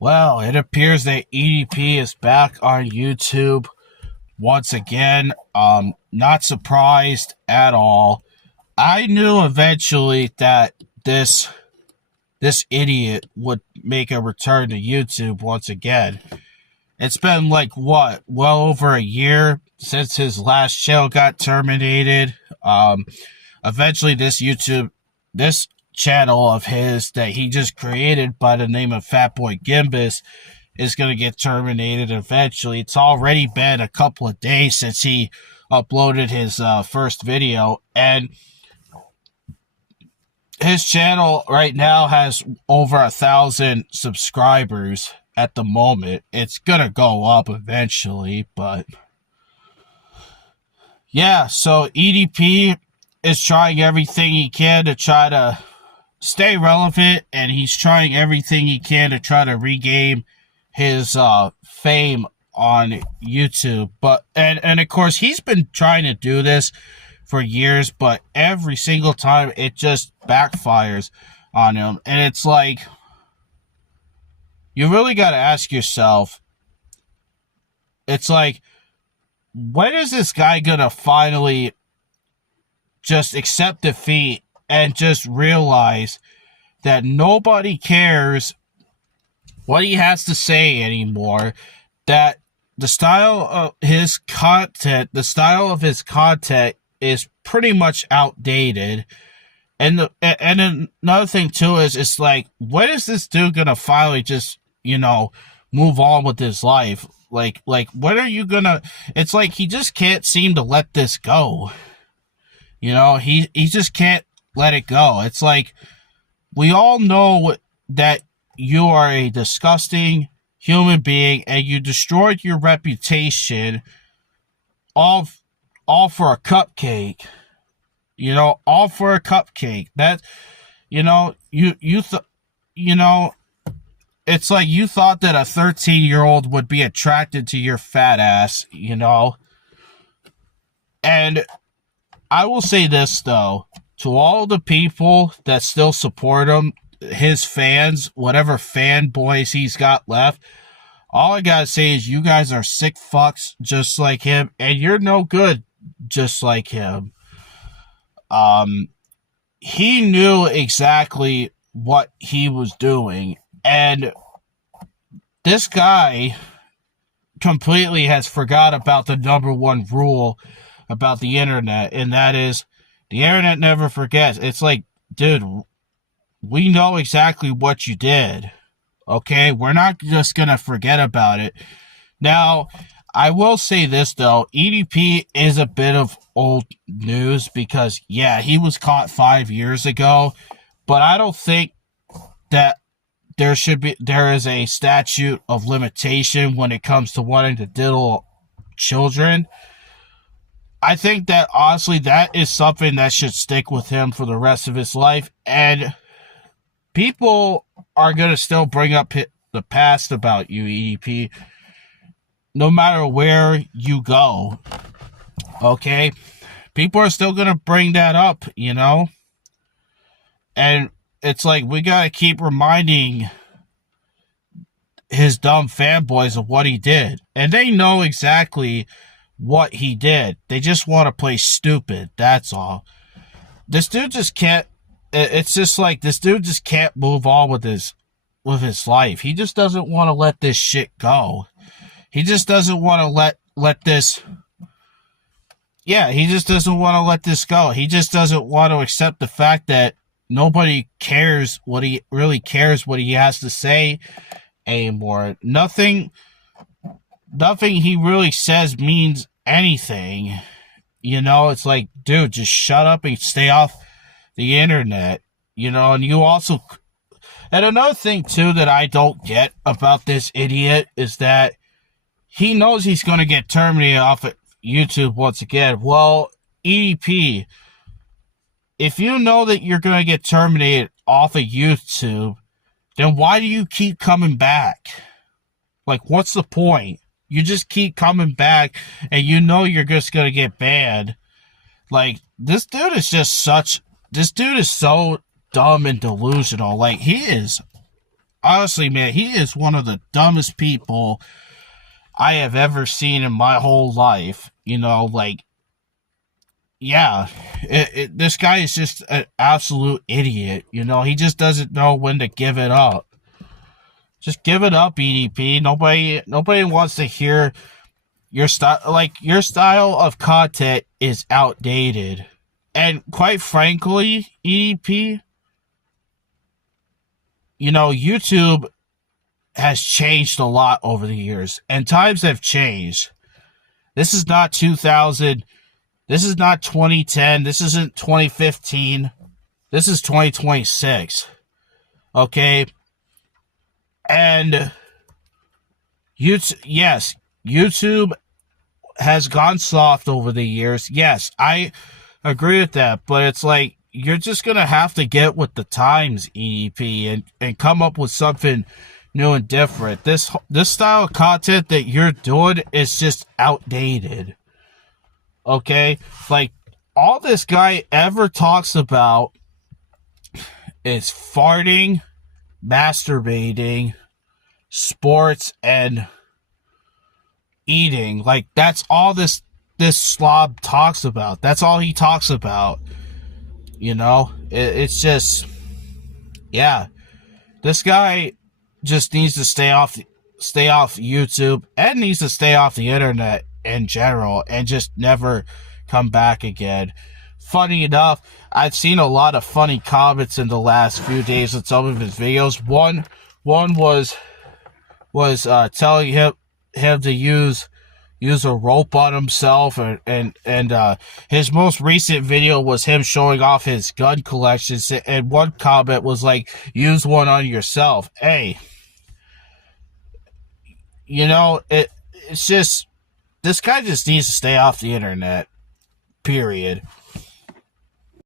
Well, it appears that EDP is back on YouTube once again. Not surprised at all. I knew eventually that this idiot would make a return to YouTube once again. It's been like what, well over a year since his last channel got terminated. Eventually this channel of his that he just created by the name of Fatboy Gimbus is going to get terminated eventually. It's already been a couple of days since he uploaded his first video, and his channel right now has over 1,000 subscribers at the moment. It's going to go up eventually, but yeah, so EDP is trying everything he can to try to stay relevant, and he's trying everything he can to try to regain his fame on YouTube. But and of course he's been trying to do this for years, but every single time it just backfires on him. And it's like, you really got to ask yourself, it's like, when is this guy gonna finally just accept defeat and just realize that nobody cares what he has to say anymore, that the style of his content is pretty much outdated. And another thing too is, it's like, when is this dude gonna finally just, move on with his life? Like when are you gonna, it's like he just can't seem to let this go. He just can't let it go. It's like, we all know that you are a disgusting human being and you destroyed your reputation all for a cupcake. All for a cupcake. That, it's like you thought that a 13-year-old would be attracted to your fat ass, And I will say this, though, to all the people that still support him, his fans, whatever fanboys he's got left, all I gotta say is you guys are sick fucks just like him, and you're no good just like him. He knew exactly what he was doing, and this guy completely has forgot about the number one rule about the internet, and that is, the internet never forgets. It's like, dude, we know exactly what you did, okay? We're not just gonna forget about it. Now, I will say this, though. EDP is a bit of old news because, yeah, he was caught 5 years ago, but I don't think that there is a statute of limitation when it comes to wanting to diddle children. I think that, honestly, that is something that should stick with him for the rest of his life. And people are going to still bring up the past about you, EDP, no matter where you go. Okay? People are still going to bring that up, And it's like, we got to keep reminding his dumb fanboys of what he did. And they know exactly what he did. They just want to play stupid. That's all. This dude just can't. It's just like, this dude just can't move on with his life. He just doesn't want to let this shit go. He just doesn't want to let this. Yeah, he just doesn't want to let this go. He just doesn't want to accept the fact that nobody cares what he has to say anymore. Nothing he really says means anything. It's like, dude, just shut up and stay off the internet. And you also, and another thing too that I don't get about this idiot is that he knows he's going to get terminated off of YouTube once again. Well, EDP, if you know that you're going to get terminated off of YouTube, then why do you keep coming back? Like, what's the point? You just keep coming back, and you know you're just going to get banned. Like, this dude is so dumb and delusional. Like, he is honestly, man, he is one of the dumbest people I have ever seen in my whole life. You know, like, yeah, this guy is just an absolute idiot. You know, he just doesn't know when to give it up. Just give it up, EDP. Nobody wants to hear your style. Like, your style of content is outdated. And quite frankly, EDP, you know, YouTube has changed a lot over the years, and times have changed. This is not 2000. This is not 2010. This isn't 2015. This is 2026. Okay? And YouTube, yes, YouTube has gone soft over the years. Yes, I agree with that, but it's like you're just gonna have to get with the times, EDP, and come up with something new and different. This style of content that you're doing is just outdated. Okay? Like, all this guy ever talks about is farting, masturbating, sports, and eating. Like, that's all this slob talks about. That's all he talks about. You know? It's just, yeah. This guy just needs to stay off YouTube, and needs to stay off the internet in general, and just never come back again. Funny enough, I've seen a lot of funny comments in the last few days on some of his videos. One was telling him to use a rope on himself, and his most recent video was him showing off his gun collections, and one comment was like, use one on yourself. Hey, you know, it's just, this guy just needs to stay off the internet, period.